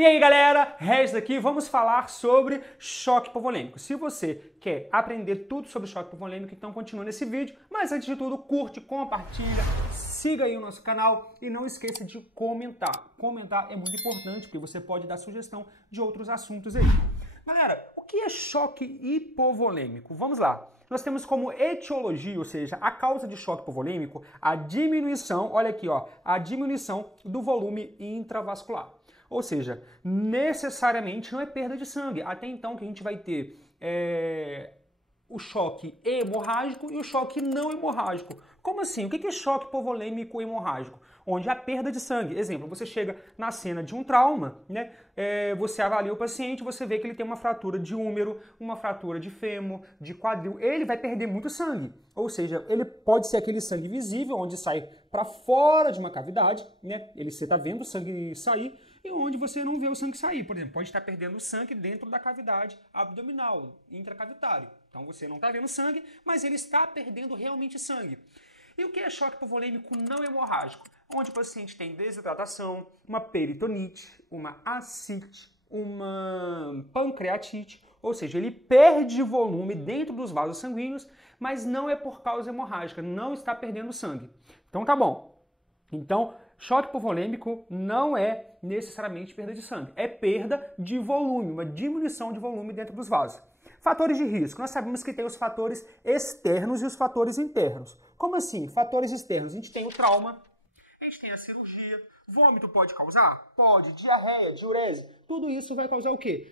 E aí galera, Regis aqui, vamos falar sobre choque hipovolêmico. Se você quer aprender tudo sobre choque hipovolêmico, então continua nesse vídeo. Mas antes de tudo, curte, compartilha, siga aí o nosso canal e não esqueça de comentar. Comentar é muito importante porque você pode dar sugestão de outros assuntos aí. Galera, o que é choque hipovolêmico? Vamos lá. Nós temos como etiologia, ou seja, a causa de choque hipovolêmico, a diminuição, olha aqui, ó, a diminuição do volume intravascular. Ou seja, necessariamente não é perda de sangue. Até então que a gente vai ter o choque hemorrágico e o choque não hemorrágico. Como assim? O que é choque hipovolêmico hemorrágico? Onde há perda de sangue. Exemplo, você chega na cena de um trauma, né? Você avalia o paciente, você vê que ele tem uma fratura de úmero, uma fratura de fêmur, de quadril. Ele vai perder muito sangue. Ou seja, ele pode ser aquele sangue visível, onde sai para fora de uma cavidade, né? Você está vendo o sangue sair, e onde você não vê o sangue sair. Por exemplo, pode estar perdendo sangue dentro da cavidade abdominal, intracavitário. Então você não está vendo sangue, mas ele está perdendo realmente sangue. E o que é choque hipovolêmico não hemorrágico? Onde o paciente tem desidratação, uma peritonite, uma ascite, uma pancreatite, ou seja, ele perde volume dentro dos vasos sanguíneos, mas não é por causa hemorrágica, não está perdendo sangue. Então tá bom. Então, choque hipovolêmico não é necessariamente perda de sangue, é perda de volume, uma diminuição de volume dentro dos vasos. Fatores de risco. Nós sabemos que tem os fatores externos e os fatores internos. Como assim? Fatores externos. A gente tem o trauma, a gente tem a cirurgia. Vômito pode causar? Pode. Diarreia, diurese. Tudo isso vai causar o quê?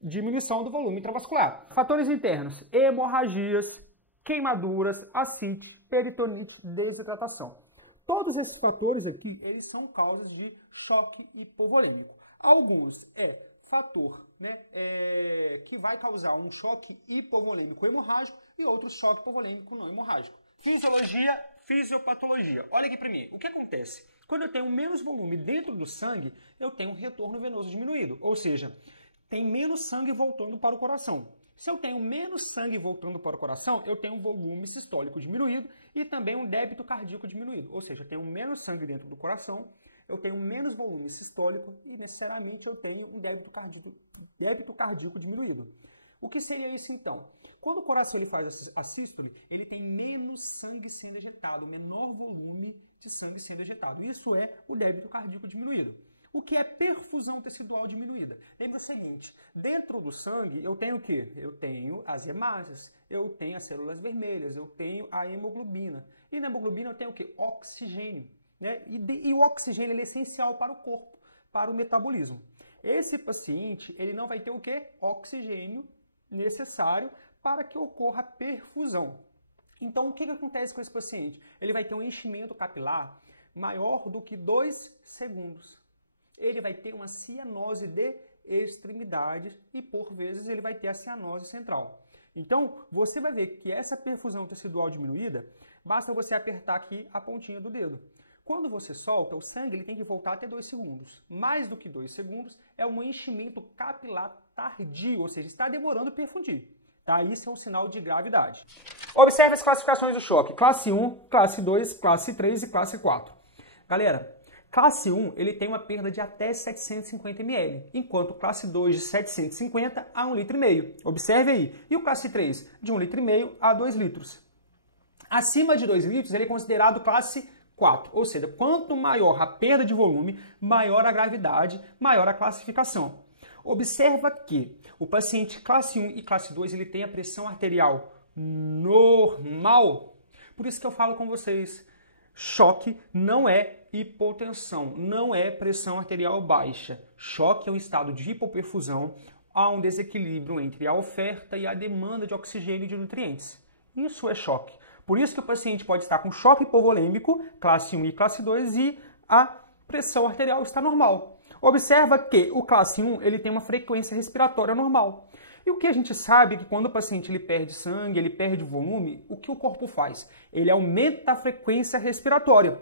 Diminuição do volume intravascular. Fatores internos. Hemorragias, queimaduras, ascite, peritonite, desidratação. Todos esses fatores aqui, eles são causas de choque hipovolêmico. Alguns fator, né, que vai causar um choque hipovolêmico hemorrágico e outro choque hipovolêmico não hemorrágico. Fisiologia, fisiopatologia. Olha aqui para mim, o que acontece? Quando eu tenho menos volume dentro do sangue, eu tenho um retorno venoso diminuído, ou seja, tem menos sangue voltando para o coração. Se eu tenho menos sangue voltando para o coração, eu tenho um volume sistólico diminuído e também um débito cardíaco diminuído, ou seja, eu tenho menos sangue dentro do coração, eu tenho menos volume sistólico e necessariamente eu tenho um débito cardíaco diminuído. O que seria isso então? Quando o coração ele faz a sístole, ele tem menos sangue sendo ejetado, menor volume de sangue sendo ejetado. Isso é o débito cardíaco diminuído. O que é perfusão tecidual diminuída? Lembra o seguinte, dentro do sangue eu tenho o quê? Eu tenho as hemácias, eu tenho as células vermelhas, eu tenho a hemoglobina. E na hemoglobina eu tenho o quê? Oxigênio. Né? E o oxigênio ele é essencial para o corpo, para o metabolismo. Esse paciente ele não vai ter o quê? Oxigênio necessário para que ocorra perfusão. Então o que acontece com esse paciente? Ele vai ter um enchimento capilar maior do que 2 segundos. Ele vai ter uma cianose de extremidades e por vezes ele vai ter a cianose central. Então você vai ver que essa perfusão tecidual diminuída, basta você apertar aqui a pontinha do dedo. Quando você solta, o sangue ele tem que voltar até 2 segundos. Mais do que 2 segundos é um enchimento capilar tardio, ou seja, está demorando a perfundir. Tá? Isso é um sinal de gravidade. Observe as classificações do choque. Classe 1, classe 2, classe 3 e classe 4. Galera, classe 1 ele tem uma perda de até 750 ml, enquanto classe 2 de 750 a 1,5 litro. Observe aí. E o classe 3 de 1,5 litro a 2 litros. Acima de 2 litros ele é considerado classe 4, ou seja, quanto maior a perda de volume, maior a gravidade, maior a classificação. Observa que o paciente classe 1 e classe 2 ele tem a pressão arterial normal. Por isso que eu falo com vocês, choque não é hipotensão, não é pressão arterial baixa. Choque é um estado de hipoperfusão, há um desequilíbrio entre a oferta e a demanda de oxigênio e de nutrientes. Isso é choque. Por isso que o paciente pode estar com choque hipovolêmico, classe 1 e classe 2, e a pressão arterial está normal. Observa que o classe 1 ele tem uma frequência respiratória normal. E o que a gente sabe é que quando o paciente ele perde sangue, ele perde volume, o que o corpo faz? Ele aumenta a frequência respiratória.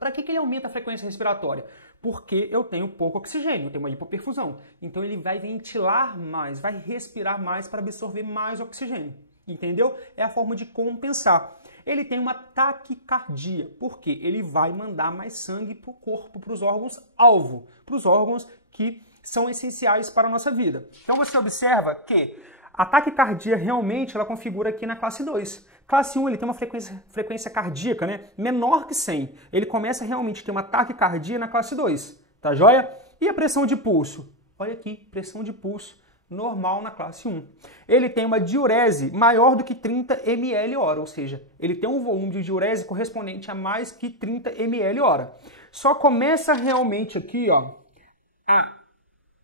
Para que ele aumenta a frequência respiratória? Porque eu tenho pouco oxigênio, eu tenho uma hipoperfusão. Então ele vai ventilar mais, vai respirar mais para absorver mais oxigênio. Entendeu? É a forma de compensar. Ele tem uma taquicardia, porque ele vai mandar mais sangue para o corpo, para os órgãos-alvo, para os órgãos que são essenciais para a nossa vida. Então você observa que a taquicardia realmente ela configura aqui na classe 2. Classe 1 ele tem uma frequência cardíaca, né, menor que 100. Ele começa realmente a ter uma taquicardia na classe 2, tá joia? E a pressão de pulso? Olha aqui, pressão de pulso normal na classe 1. Ele tem uma diurese maior do que 30 ml/hora, ou seja, ele tem um volume de diurese correspondente a mais que 30 ml/hora. Só começa realmente aqui, ó, a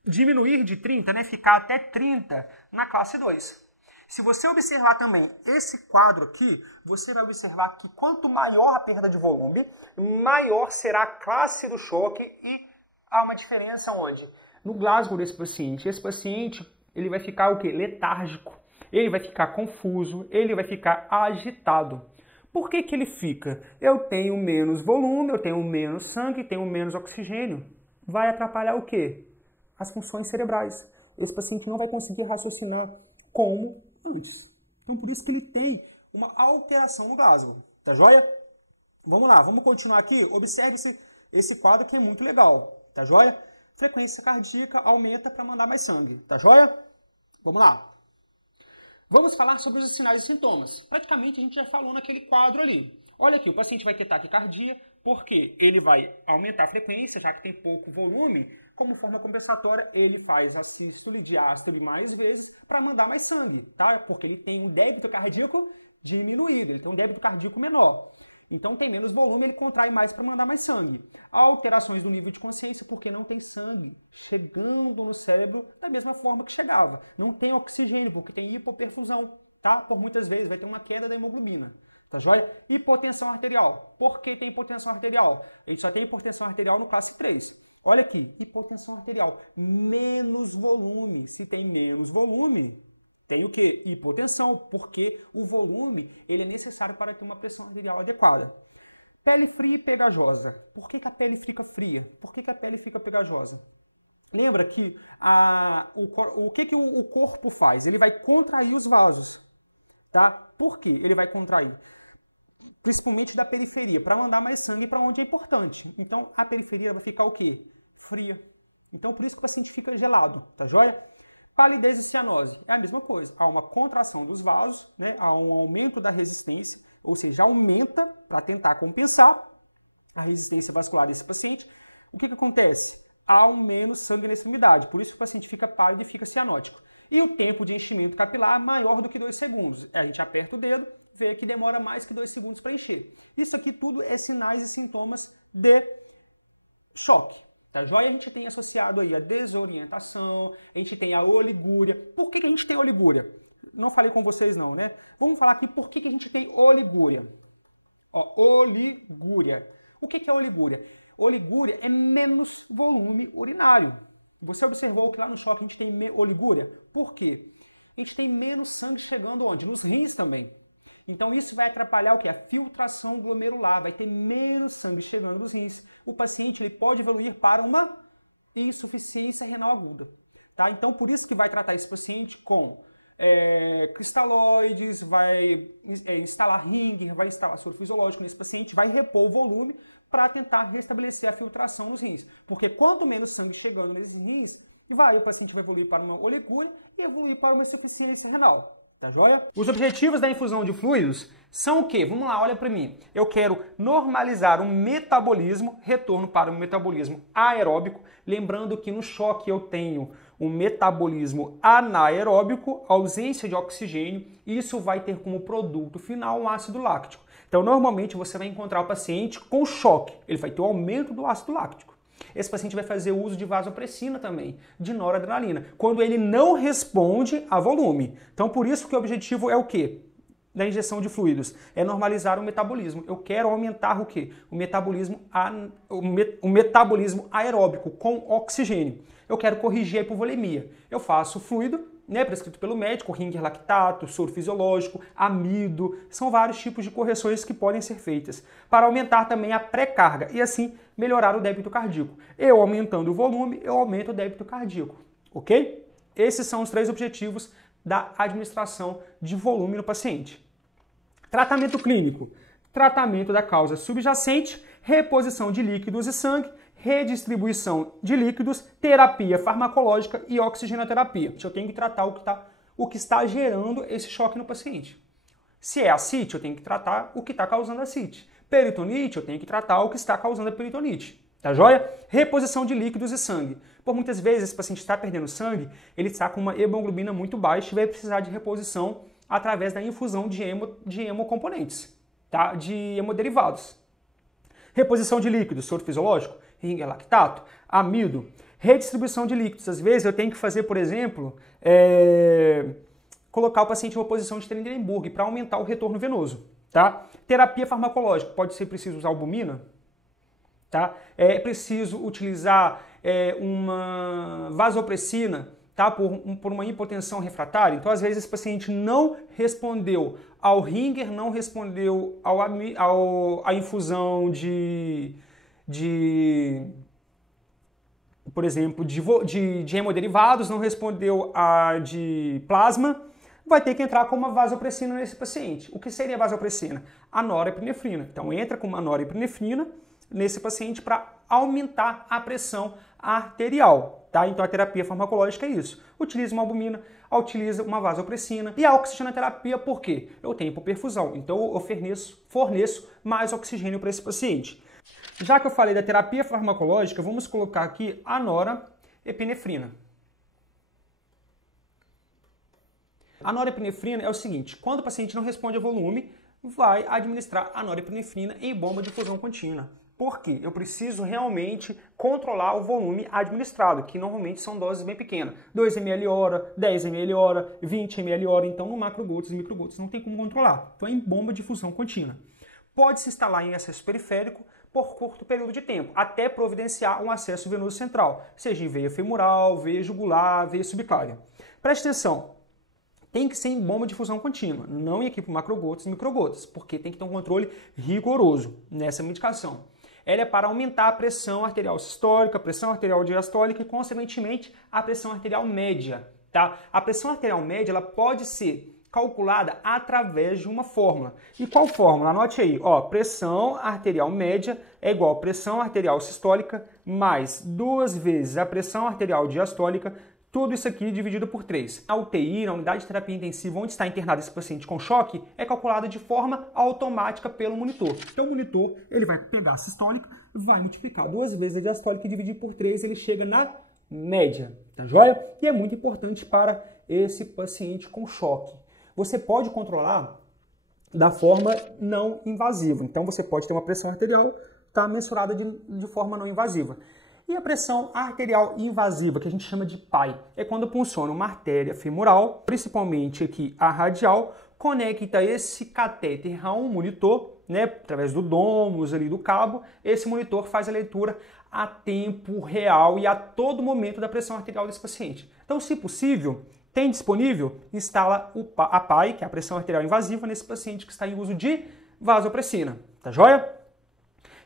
diminuir de 30, né, ficar até 30 na classe 2. Se você observar também esse quadro aqui, você vai observar que quanto maior a perda de volume, maior será a classe do choque e há uma diferença onde? No Glasgow desse paciente. Esse paciente ele vai ficar o quê? Letárgico. Ele vai ficar confuso, ele vai ficar agitado. Por que que ele fica? Eu tenho menos volume, eu tenho menos sangue, tenho menos oxigênio. Vai atrapalhar o quê? As funções cerebrais. Esse paciente não vai conseguir raciocinar como antes. Então por isso que ele tem uma alteração no Glasgow. Tá joia? Vamos lá, vamos continuar aqui. Observe esse quadro que é muito legal. Tá joia? Frequência cardíaca aumenta para mandar mais sangue. Tá joia? Vamos lá. Vamos falar sobre os sinais e sintomas. Praticamente a gente já falou naquele quadro ali. Olha aqui, o paciente vai ter taquicardia porque ele vai aumentar a frequência, já que tem pouco volume. Como forma compensatória, ele faz a sístole, diástole mais vezes para mandar mais sangue, tá? Porque ele tem um débito cardíaco diminuído, ele tem um débito cardíaco menor. Então tem menos volume, ele contrai mais para mandar mais sangue. Alterações do nível de consciência porque não tem sangue chegando no cérebro da mesma forma que chegava. Não tem oxigênio porque tem hipoperfusão, tá? Por muitas vezes vai ter uma queda da hemoglobina. Tá joia? Hipotensão arterial. Por que tem hipotensão arterial? A gente só tem hipotensão arterial no classe 3. Olha aqui, hipotensão arterial, menos volume. Se tem menos volume, tem o quê? Hipotensão, porque o volume ele é necessário para ter uma pressão arterial adequada. Pele fria e pegajosa. Por que que a pele fica fria? Por que que a pele fica pegajosa? Lembra que o que o corpo faz? Ele vai contrair os vasos, tá? Por que ele vai contrair? Principalmente da periferia, para mandar mais sangue para onde é importante. Então, a periferia vai ficar o quê? Fria. Então, por isso que o paciente fica gelado, tá joia? Palidez e cianose. É a mesma coisa. Há uma contração dos vasos, né? Há um aumento da resistência, ou seja, aumenta para tentar compensar a resistência vascular desse paciente. O que acontece? Há um menos sangue na extremidade, por isso que o paciente fica pálido e fica cianótico. E o tempo de enchimento capilar maior do que 2 segundos. A gente aperta o dedo, vê que demora mais que 2 segundos para encher. Isso aqui tudo é sinais e sintomas de choque. Tá joia? A gente tem associado aí a desorientação, a gente tem a oligúria. Por que a gente tem oligúria? Não falei com vocês não, né? Vamos falar aqui por que a gente tem oligúria. Ó, oligúria. O que é oligúria? Oligúria é menos volume urinário. Você observou que lá no choque a gente tem oligúria? Por quê? A gente tem menos sangue chegando onde? Nos rins também. Então isso vai atrapalhar o quê? A filtração glomerular, vai ter menos sangue chegando nos rins. O paciente ele pode evoluir para uma insuficiência renal aguda. Tá? Então por isso que vai tratar esse paciente com cristalóides, vai instalar Ringer, vai instalar soro fisiológico nesse paciente, vai repor o volume para tentar restabelecer a filtração nos rins. Porque quanto menos sangue chegando nesses rins, o paciente vai evoluir para uma oligúria e evoluir para uma insuficiência renal. Tá joia? Os objetivos da infusão de fluidos são o quê? Vamos lá, olha para mim. Eu quero normalizar o metabolismo, retorno para o metabolismo aeróbico. Lembrando que no choque eu tenho um metabolismo anaeróbico, ausência de oxigênio, e isso vai ter como produto final um ácido láctico. Então, normalmente você vai encontrar o paciente com choque. Ele vai ter um aumento do ácido láctico. Esse paciente vai fazer uso de vasopressina também, de noradrenalina, quando ele não responde a volume. Então, por isso que o objetivo é o quê? Da injeção de fluidos? É normalizar o metabolismo. Eu quero aumentar o quê? O metabolismo aeróbico com oxigênio. Eu quero corrigir a hipovolemia. Eu faço fluido, né, prescrito pelo médico, Ringer lactato, soro fisiológico, amido, são vários tipos de correções que podem ser feitas para aumentar também a pré-carga e assim melhorar o débito cardíaco. Eu aumentando o volume, eu aumento o débito cardíaco, ok? Esses são os 3 objetivos da administração de volume no paciente. Tratamento clínico. Tratamento da causa subjacente, reposição de líquidos e sangue, redistribuição de líquidos, terapia farmacológica e oxigenoterapia. Eu tenho que tratar o que está gerando esse choque no paciente. Se é ascite, eu tenho que tratar o que está causando ascite. Peritonite, eu tenho que tratar o que está causando a peritonite. Tá joia? Reposição de líquidos e sangue. Por muitas vezes esse paciente está perdendo sangue, ele está com uma hemoglobina muito baixa e vai precisar de reposição através da infusão de hemocomponentes, tá? De hemoderivados. Reposição de líquidos, soro fisiológico, Ringer lactato, amido. Redistribuição de líquidos. Às vezes eu tenho que fazer, por exemplo, colocar o paciente em uma posição de Trendelenburg para aumentar o retorno venoso. Tá? Terapia farmacológica. Pode ser preciso usar albumina. Tá? É preciso utilizar uma vasopressina, tá? por uma hipotensão refratária. Então, às vezes, esse paciente não respondeu ao Ringer, não respondeu à infusão por exemplo, de hemoderivados, não respondeu a de plasma, vai ter que entrar com uma vasopressina nesse paciente. O que seria a vasopressina? A norepinefrina. Então, entra com uma norepinefrina nesse paciente para aumentar a pressão arterial. Tá? Então, a terapia farmacológica é isso. Utiliza uma albumina, utiliza uma vasopressina. E a oxigenoterapia, por quê? Eu tenho hipoperfusão, então eu forneço mais oxigênio para esse paciente. Já que eu falei da terapia farmacológica, vamos colocar aqui a norepinefrina. A norepinefrina é o seguinte, quando o paciente não responde a volume, vai administrar a norepinefrina em bomba de infusão contínua. Por quê? Eu preciso realmente controlar o volume administrado, que normalmente são doses bem pequenas. 2 ml hora, 10 ml hora, 20 ml hora, então no macrogotas e microgotas não tem como controlar. Então é em bomba de infusão contínua. Pode se instalar em acesso periférico por curto período de tempo, até providenciar um acesso venoso central, seja em veia femoral, veia jugular, veia subclávia. Preste atenção, tem que ser em bomba de difusão contínua, não em equipe macrogotas e microgotas, porque tem que ter um controle rigoroso nessa medicação. Ela é para aumentar a pressão arterial sistólica, a pressão arterial diastólica e, consequentemente, a pressão arterial média. Tá? A pressão arterial média ela pode ser calculada através de uma fórmula. E qual fórmula? Anote aí. Ó, pressão arterial média é igual a pressão arterial sistólica mais 2 vezes a pressão arterial diastólica, tudo isso aqui dividido por 3. A UTI, na unidade de terapia intensiva, onde está internado esse paciente com choque, é calculada de forma automática pelo monitor. Então o monitor ele vai pegar a sistólica, vai multiplicar 2 vezes a diastólica e dividir por 3, ele chega na média, tá joia? E é muito importante para esse paciente com choque. Você pode controlar da forma não invasiva. Então você pode ter uma pressão arterial mensurada de forma não invasiva. E a pressão arterial invasiva, que a gente chama de PAI, é quando funciona uma artéria femoral, principalmente aqui a radial, conecta esse catéter a um monitor, né, através do domus ali do cabo. Esse monitor faz a leitura a tempo real e a todo momento da pressão arterial desse paciente. Então, se possível, tem disponível, instala a PAI, que é a pressão arterial invasiva, nesse paciente que está em uso de vasopressina. Tá joia?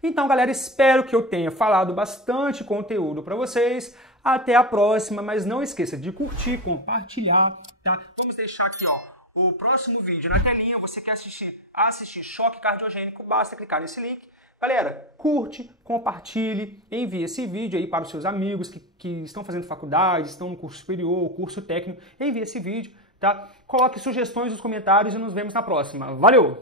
Então, galera, espero que eu tenha falado bastante conteúdo para vocês. Até a próxima, mas não esqueça de curtir, compartilhar, tá? Vamos deixar aqui, ó, o próximo vídeo na telinha. Você quer assistir choque cardiogênico, basta clicar nesse link. Galera, curte, compartilhe, envie esse vídeo aí para os seus amigos que estão fazendo faculdade, estão no curso superior, curso técnico. Envie esse vídeo, tá? Coloque sugestões nos comentários e nos vemos na próxima. Valeu!